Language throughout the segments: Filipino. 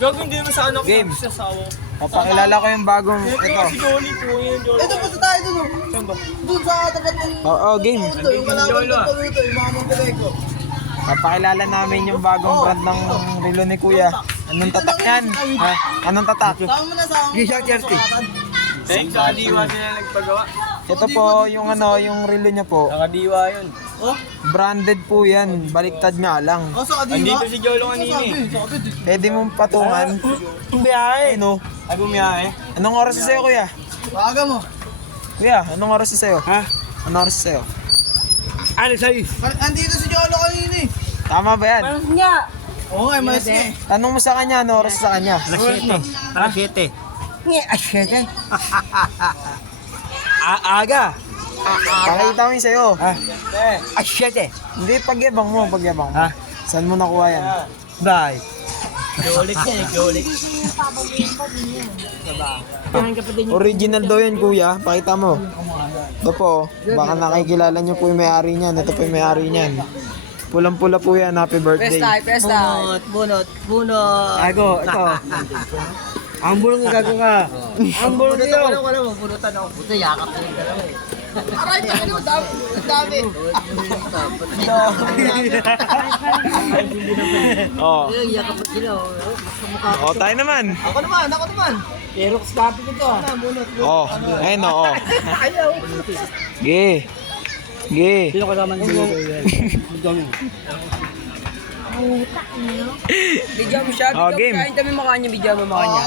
Gagawin din naman sa anak ko. Game. Sa asawa. Papakilala ko yung bagong ito. Si Jolly po yun, Jolly. Ito pa sa tayo dun, oh. Saan ba? Dun sa tapat ng... Game. Yung kalaban ng paluto, yung mga Montelego. Papakilala namin yung bagong brand ng relo ni Kuya. Anong tatak yan? Ha? Anong tatak? Saan mo na sa... G-Shock Jersey. Thanks, nakadiwa sila nagpagawa. Ito po yung yung relo niya po. Nakadiwa yun. Oh? Branded po yan. Baliktad nga lang. Oh, sa Kadiwa? Andito si Jolo kanina eh. Pwede mong patungan. Biyahe. No? Ay, bumiyahe. Anong oras na sa'yo, Kuya? Maaga mo. Kuya, anong oras na sa'yo? Ha? Anong oras na sa'yo? Ano sa'yo? Andito si Jolo kanina eh. Tama ba yan? Oo nga, malas nga eh. Tanong mo sa kanya, anong oras sa kanya? Alas 7. Aga. Pakita mo yung sa'yo. Ha? Hindi, pagyabang mo. Ha? Saan mo nakuha yan? Bye. Jolik yan eh, Jolik. Original daw yan, Kuya. Pakita mo. Ito po. Baka nakikilala niyo po yung may-ari niyan. Ito po yung may-ari niyan. Pulang-pula po yan. Happy birthday. Bunot. Ago, ito. Ang bulong gago ka. Ang bulong niyo. Bunutan ako. Buto, yakap na yung dalawa eh. Aray, ano, dami. Oh. Yakap pa sila. Oh, tayo naman. Ako naman. Xerox copy ko to ah. Oh, ayun oh. Ge. Sino kasama ni Jolo yan? Bigyan mo siya, Oh, bigyan game. mo siya. Hintamin mo kanya, bigyan mo kanya.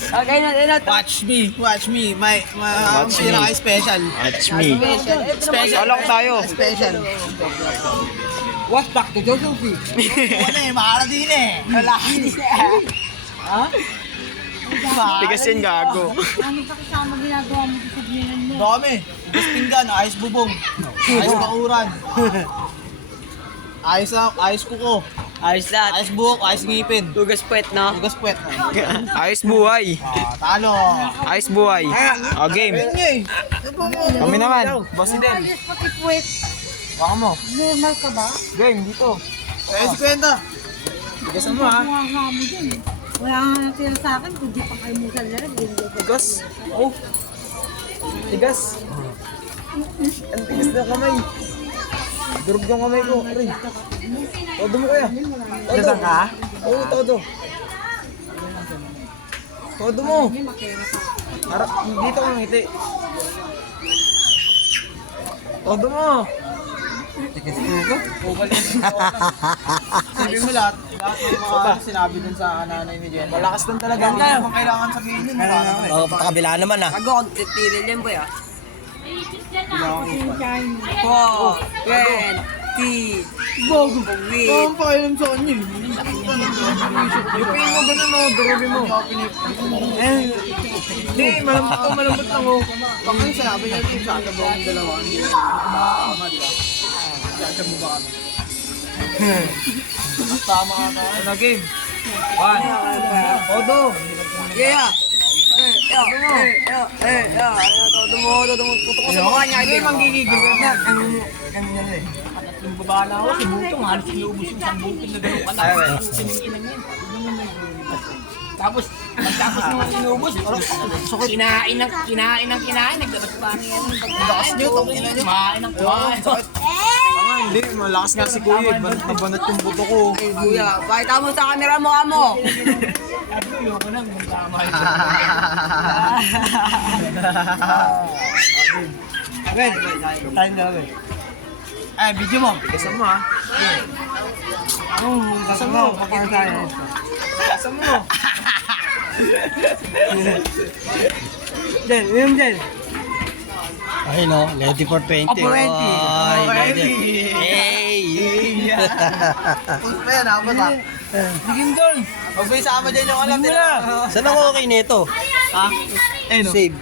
Okay na. Watch me. My Watch me. special. Watch me. Special. Alok tayo. Special. What's back to Jollibee? Ano eh, makara din eh. Lalaki. Tigas yan gago. Ano pa kasama ginagawa mo sa biyanan mo? Dami. Ice pinggan, ayos bubong. Ayos bakuran. Ayos kuko. Ayos lahat. Ayos buhok, ayos ngipin. Tugas puwet, no? Tugas puwet. Ayos buhay. Talo. Ayos buhay. Oh, game. Kami naman. Boss din. Ayos pati puwet. Baka mo. Normal ka ba? Game, dito. Ayos kwenta. Tigasan mo ha. Mga nga mo dyan. Wala nga natira sa akin, kung di pa kayo mo sa lalaki, hindi ko. Tigas. Oh. Tigas. Ang tigas na kamay. Durog yung kamay ko. Aray. Todo mo kaya. Todo ka? Oo, todo. Todo mo. Dito kang ngiti. Todo mo. Sabi mo lahat ng mga sinabi dun sa nanay ni Jen. Malakas lang talaga. Hindi naman kailangan sabihin yun. Oo, patakabila naman ah. Ako, titilil yan boy ah. 4, 20, Bago. wait. Ang pakailan sa kanya eh. Ipin mo ganun o. Durugin mo. Hindi, malambot lang o. Pag yung sinabi niya, yung sasabong yung dalawa. Hindi na tama, di ba? Sasabong ba kami? Tama ka na. Ano game? 1. Todo. Yeah. Todo mo. Tutok ko sa mukha niya. Hindi, manggigigil ka na. Yung baba na ako, si Butong, halos inubos yung isang butil na gano'ng kalaki. Sininginan yan. Tapos nung inubos, kinain, naglabas pa niya. Lakas niyo, tangina niyo. Kumain. Hindi, malakas nga si Kuya. Banat na banat yung buto ko. Kuya, pakita mo sa camera mukha mo. Ayoko nang magkama. Ben, tayo dalawa. Ay, video mo. Tigasan mo ha. Tigasan mo. Tigasan mo. Den. Ay no, ready for 20. Hey! Puspa yan, ako ba? Bigim doon. Huwag mo isama dyan yung alam nila. Saan ako okay nito? Ha? Eh no? Save.